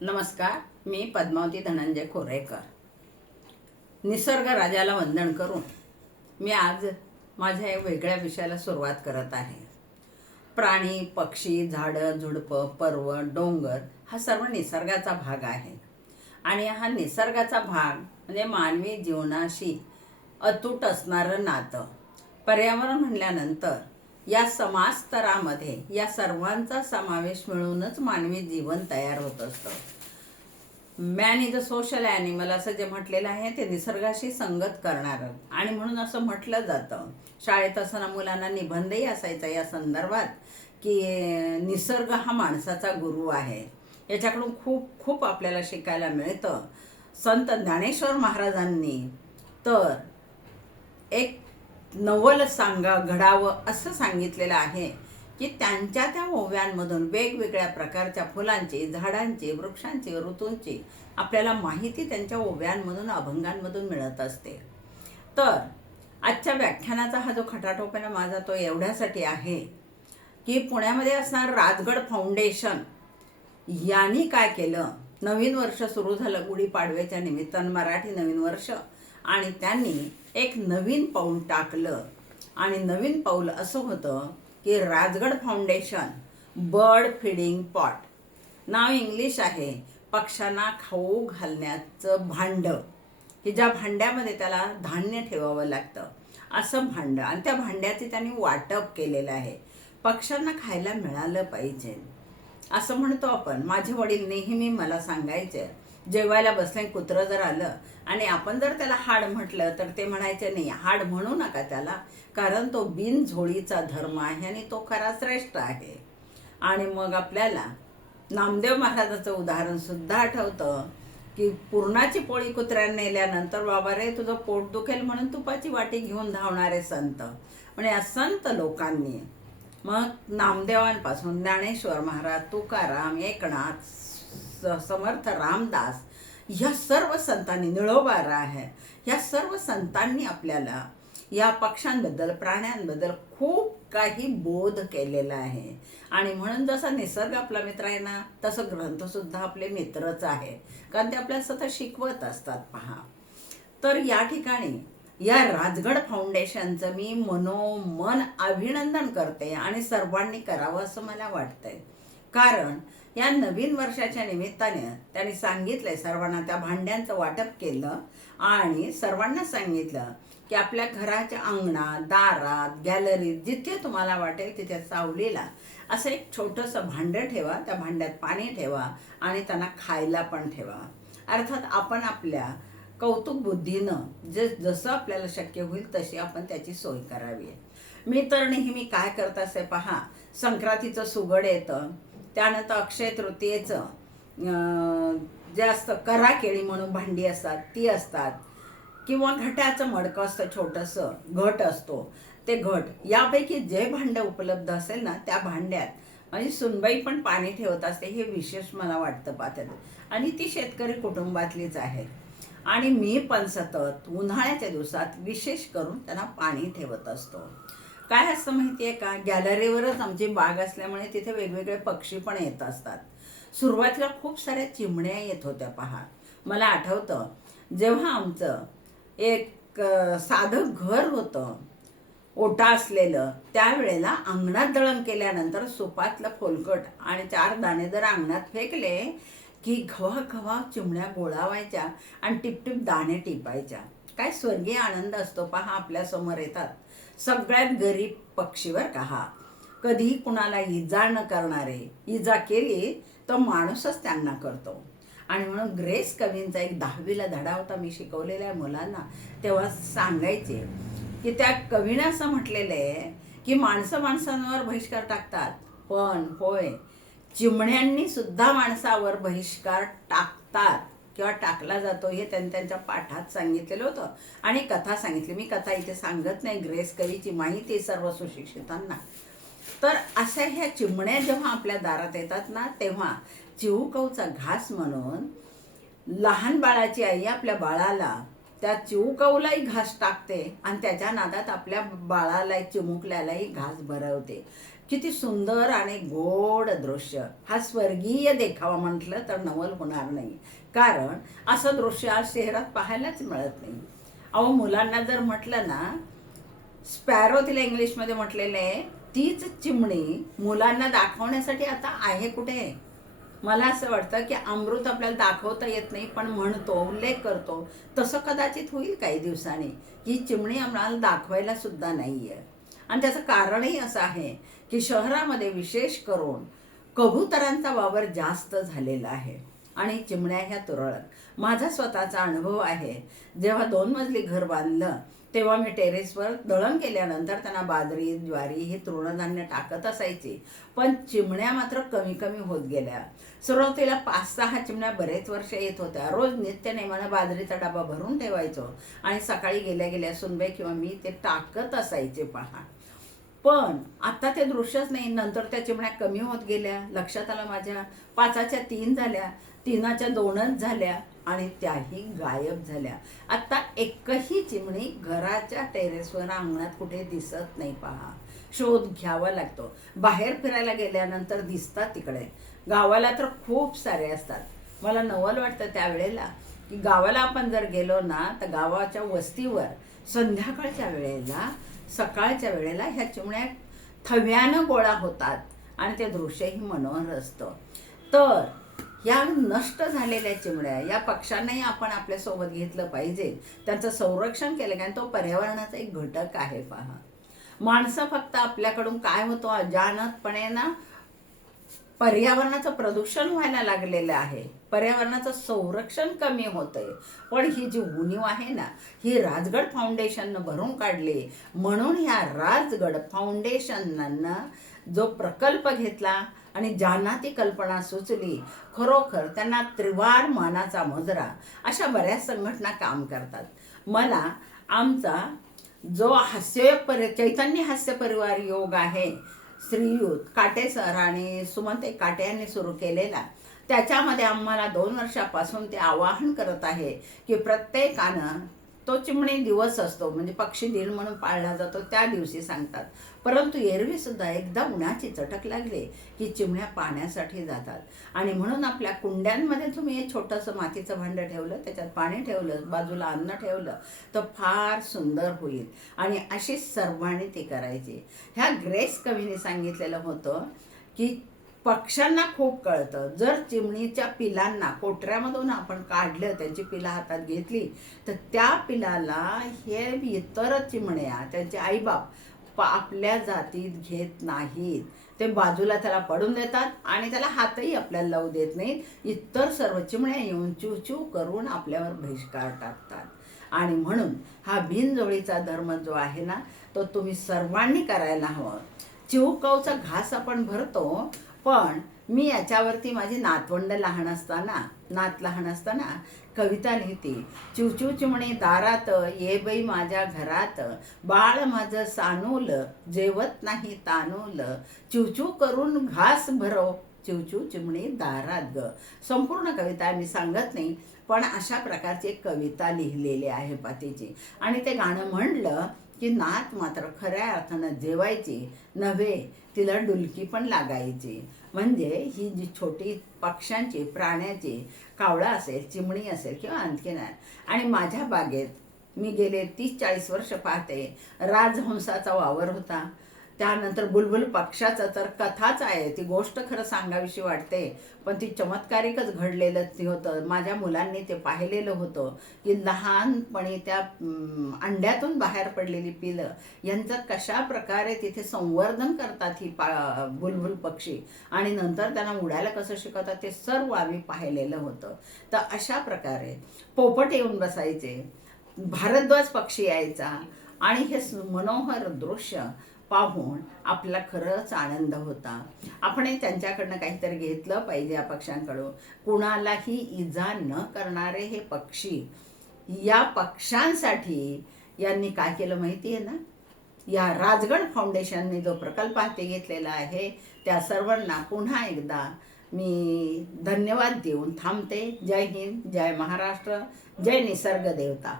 नमस्कार, मी पद्मावती धनंजय कोरेकर. निसर्ग राजाला वंदन करून मी आज माझ्या एक वेगळ्या विषयाला सुरुवात करत आहे. प्राणी, पक्षी, झाडं, झुडपं, पर्वत, डोंगर हा सर्व निसर्गाचा भाग आहे. आणि हा निसर्गाचा भाग म्हणजे मानवी जीवनाशी अतूट असणारं नातं. पर्यावरण म्हणल्यानंतर या समाज स्तरामध्ये या सर्वांचा समावेश मिळूनच मानवी जीवन तयार होत असतं. Man is a social animal असं जे म्हटलेलं आहे ते निसर्गाशी संगत करणारं, आणि म्हणून असं म्हटलं जातं. शाळेत असताना मुलांना निबंधही असायचा या संदर्भात की निसर्ग हा माणसाचा गुरु आहे. याच्याकडून खूप खूप आपल्याला शिकायला मिळतं. संत ज्ञानेश्वर महाराजांनी तर एक नवल घडावं असं सांगितलेलं आहे की त्यांच्या त्या ओव्यांमधून वेगवेगळ्या प्रकारच्या फुलांची, झाडांची, वृक्षांची, ऋतूंची आपल्याला माहिती त्यांच्या ओव्यांमधून, अभंगांमधून मिळत असते. तर आजच्या व्याख्यानाचा हा जो खटाटोपणा माझा तो एवढ्यासाठी आहे की पुण्यामध्ये असणार राजगड फाउंडेशन यांनी काय केलं, नवीन वर्ष सुरू झालं गुढीपाडव्याच्या निमित्तानं, मराठी नवीन वर्ष, आणि त्यांनी एक नवीन पाऊल टाकलं. आणि नवीन पाऊल असं होतं की Rajgad foundation bird feeding pot. नाव इंग्लिश आहे. पक्ष्यांना खाऊ घालण्याचं भांडं, की ज्या भांड्यामध्ये त्याला धान्य ठेवावं लागतं असं भांडं, आणि त्या भांड्याचे त्यांनी वाटप केलेलं आहे. पक्ष्यांना खायला मिळालं पाहिजे असं म्हणतो आपण. माझे वडील नेहमी मला सांगायचे, जेवायला बसले कुत्रं जर आलं आणि आपण जर त्याला हाड म्हटलं तर ते म्हणायचे नाही, हाड म्हणू नका त्याला, कारण तो बिनझोळीचा धर्म आहे आणि तो खरा श्रेष्ठ आहे. आणि मग आपल्याला नामदेव महाराजाचं उदाहरण सुद्धा आठवतं की पुरणाची पोळी कुत्र्याने नेल्यानंतर, बाबा रे तुझं पोट दुखेल म्हणून तुपाची वाटी घेऊन धावणारे संत. म्हणजे या संत लोकांनी मग नामदेवांपासून ज्ञानेश्वर महाराज, तुकाराम, एकनाथ, समर्थ रामदास, या सर्व संतांनी, निळोबारा आहे, या सर्व संतांनी आपल्याला या पक्ष्यांबद्दल, प्राण्यांबद्दल खूप काही बोध केलेला आहे. आणि म्हणून जसा निसर्ग आपला मित्र आहे ना, तसं ग्रंथसुद्धा आपले मित्रच आहे, कारण ते आपल्याला सतत शिकवत असतात. पहा, तर या ठिकाणी या राजगड फाउंडेशनचं मी मनोमन अभिनंदन करते आणि सर्वांनी करावं असं मला वाटतंय. कारण या नवीन वर्षाच्या निमित्ताने त्यांनी सांगितलंय, सर्वांना त्या भांड्यांचं वाटप केलं आणि सर्वांना सांगितलं की आपल्या घराच्या अंगणात, दारात, गॅलरीत, जिथे तुम्हाला वाटेल तिथे सावलीला असं एक छोटंसं भांडं ठेवा. त्या भांड्यात पाणी ठेवा आणि त्यांना खायला पण ठेवा. अर्थात आपण आपल्या कौतुक बुद्धीनं जसं आपल्याला शक्य होईल तशी आपण त्याची सोय करावी. मी तर नेहमी काय करत असे पहा, संक्रांतीचं सुगड येतं, त्यानंतर अक्षय तृतीयेचं जे असतं करा केळी म्हणून भांडी असतात ती असतात, किंवा घटाचं मडकं असतं, छोटंसं घट असतो, ते घट, यापैकी जे भांडं उपलब्ध असेल ना त्या भांड्यात माझी सुनबाई पण पाणी ठेवत असते. हे विशेष मला वाटतं पाहतात, आणि ती शेतकरी कुटुंबातलीच आहे. आणि मी पण सतत उन्हाळ्याच्या दिवसात विशेष करून त्यांना पाणी ठेवत असतो. काय असतं माहिती आहे का, गॅलरीवरच आमची बाग असल्यामुळे तिथे वेगवेगळे पक्षी पण येत असतात. सुरुवातीला खूप साऱ्या चिमण्या येत होत्या. पहा, मला आठवतं जेव्हा आमचं एक साधं घर होतं, ओटा असलेलं, त्यावेळेला अंगणात दळण केल्यानंतर सुपातलं फोलकट आणि 4 दाणे जर अंगणात फेकले की घवा घवा चिमण्या गोळावायच्या आणि टिपटिप दाणे टिपायच्या. काय स्वर्गीय आनंद असतो. पहा, आपल्या समोर येतात सगळ्यात गरीब पक्षीवर का, कधीही कुणाला इजा न करणारे, इजा केली तर माणूसच त्यांना करतो. आणि म्हणून ग्रेस कवींचा एक 10वीला धडा होता, मी शिकवलेल्या मुलांना, तेव्हा सांगायचे की त्या कवीनं असं म्हटलेलं आहे की माणसं माणसांवर बहिष्कार टाकतात, पण होय, चिमण्यांनी सुद्धा माणसावर बहिष्कार टाकतात किंवा टाकला जातो, हे त्यांनी त्यांच्या पाठात सांगितलेलं होतं. आणि कथा सांगितली. मी कथा इथे सांगत नाही, ग्रेस कवीची माहिती सर्व सुशिक्षितांना. तर अशा ह्या चिमण्या जेव्हा आपल्या दारात येतात ना, तेव्हा चिऊकऊचा घास म्हणून लहान बाळाची आई आपल्या बाळाला त्या चिऊकऊलाही घास टाकते आणि त्याच्या नादात आपल्या बाळाला, चिमुकल्यालाही घास भरवते. किती सुंदर आणि गोड दृश्य. हा स्वर्गीय देखावा म्हटलं तर नवल होणार नाही, कारण असं दृश्य आज शहरात पाहायलाच मिळत नाही. अहो, मुलांना जर म्हटलं ना, स्पॅरो तिला इंग्लिशमध्ये म्हटलेलं आहे, तीच चिमणी मुलांना दाखवण्यासाठी आता आहे कुठे. मला असं वाटतं की अमृत आपल्याला दाखवता येत नाही, पण म्हणतो, उल्लेख करतो, तसं कदाचित होईल काही दिवसांनी. ही चिमणी आम्हाला दाखवायला सुद्धा नाही आहे. आणि त्याचं कारणही असं आहे की शहरामध्ये विशेष करून कबुतरांचा वावर जास्त झालेला आहे आणि चिमण्या ह्या तुरळक. माझा स्वतःचा अनुभव आहे. जेव्हा 2 मजली घर बांधलं तेव्हा मी टेरेसवर दळण केल्यानंतर त्यांना बाजरी, ज्वारी हे तृणधान्य टाकत असायचे, पण चिमण्या मात्र कमी कमी होत गेल्या. सुरुवातीला 5-6 चिमण्या बरेच वर्ष येत होत्या. रोज नित्यनेमानं बाजरीचा डबा भरून ठेवायचो आणि सकाळी गेल्या गेल्या सुनबाई किंवा मी ते टाकत असायचे पहा. पण आता ते दृश्यच नाही. नंतर त्या चिमण्या कमी होत गेल्या. लक्षात आलं माझ्या, 5च्या 3 झाल्या, 3च्या 2च झाल्या आणि त्याही गायब झाल्या. आता एकही चिमणी घराच्या टेरेसवर, अंगणात कुठे दिसत नाही पहा. शोध घ्यावा लागतो. बाहेर फिरायला गेल्यानंतर दिसतात तिकडे. गावाला तर खूप सारे असतात. मला नवल वाटतं त्यावेळेला की गावाला आपण जर गेलो ना, तर गावाच्या वस्तीवर संध्याकाळच्या वेळेला, सकाळच्या वेळेला ह्या चिमण्या थव्यानं गोळा होतात आणि ते दृश्यही मनोहर असतं. तर या नष्ट झालेल्या चिमण्या, या पक्ष्यांनाही आपण आपल्यासोबत घेतलं पाहिजे. त्यांचं संरक्षण केलं, कारण तो पर्यावरणाचा एक घटक आहे पहा. माणसं फक्त आपल्याकडून काय होतो, अजानतपणे ना पर्यावरणाचं प्रदूषण व्हायला लागलेलं आहे. पर्यावरणाचं संरक्षण कमी होतंय. पण ही जी उणीव आहे ना, ही राजगड फाउंडेशननं भरून काढली. म्हणून ह्या राजगड फाउंडेशननं जो प्रकल्प घेतला आणि ज्यांना ती कल्पना सुचली, खरोखर त्यांना त्रिवार मानाचा मुजरा. अशा बऱ्याच संघटना काम करतात. मला आमचा जो चैतन्य हास्य परिवार योग आहे, श्रीयुत काटे सर आणि सुमंते काटे यांनी सुरू केलेला, त्याच्यामध्ये आम्हाला 2 वर्षापासून ते आवाहन करत आहे की प्रत्येकानं, तो चिमणी दिवस असतो म्हणजे पक्षी दिन म्हणून पाळला जातो, त्या दिवशी सांगतात. परंतु एरवी सुद्धा एकदा उन्हाची चटक लागली की चिमण्या पाण्यासाठी जातात. आणि म्हणून आपल्या कुंड्यांमध्ये तुम्ही हे छोटंसं मातीचं भांडं ठेवलं, त्याच्यात पाणी ठेवलं, बाजूला अन्न ठेवलं तर फार सुंदर होईल. आणि अशी सर्वांनी ती करायची. ह्या ग्रेस कवीने सांगितलेलं होतं की पक्ष्यांना खूप कळतं. जर चिमणीच्या पिलांना कोटऱ्यामधून आपण काढलं, त्यांची पिलं हातात घेतली, तर त्या पिलाला हे इतर चिमण्या, त्यांचे आईबाप आपल्या जातीत घेत नाहीत. ते बाजूला त्याला पडून देतात आणि त्याला हातही आपल्याला लावू देत नाहीत. इतर सर्व चिमण्या येऊन चिवचिव करून आपल्यावर बहिष्कार टाकतात. आणि म्हणून हा बिनजोडीचा धर्म जो आहे ना, तो तुम्ही सर्वांनी करायला हवं. चिवकाऊचा घास आपण भरतो, पण मी याच्यावरती माझी नातवंड लहान असताना कविता लिहिते. चिवचिव चिमणी दारात, ये बाई माझ्या घरात, बाळ माझं सानूल, जेवत नाही तानूल, चिवचिव करून घास भरव, चिवचिव चिमणी दारात ग. संपूर्ण कविता मी सांगत नाही, पण अशा प्रकारची एक कविता लिहिलेली आहे पातीची. आणि ते गाणं म्हणलं की नात मात्र खऱ्या अर्थानं जेवायची नव्हे, तिला डुलकी पण लागायची. म्हणजे ही जी छोटी पक्ष्यांची, प्राण्याची, कावळा असेल, चिमणी असेल किंवा आणखीन आहे. आणि माझ्या बागेत मी गेले 30-40 वर्ष पाहते. राजहंसाचा वावर होता, त्यानंतर बुलबुल पक्षाचं तर कथाच आहे. ती गोष्ट खरं सांगावीशी वाटते, पण ती चमत्कारिकच घडलेलं ती होतं. माझ्या मुलांनी ते पाहिलेलं होतं की लहानपणी त्या अंड्यातून बाहेर पडलेली पिलं यांचं कशा प्रकारे तिथे संवर्धन करतात ही बुलबुल पक्षी, आणि नंतर त्यांना उडायला कसं शिकवतात ते सर्व आम्ही पाहिलेलं होतं. तर अशा प्रकारे पोपट येऊन बसायचे, भारद्वाज पक्षी यायचा आणि हे मनोहर दृश्य पाहून आपला खरंच आनंद होता. आपणही त्यांच्याकडनं काहीतरी घेतलं पाहिजे या पक्ष्यांकडून. कुणालाही इजा न करणारे हे पक्षी, या पक्ष्यांसाठी यांनी काय केलं माहिती आहे ना, या राजगड फाउंडेशनने जो प्रकल्प हाती घेतलेला आहे त्या सर्वांना पुन्हा एकदा मी धन्यवाद देऊन थांबते. जय हिंद, जय महाराष्ट्र, जय निसर्ग देवता.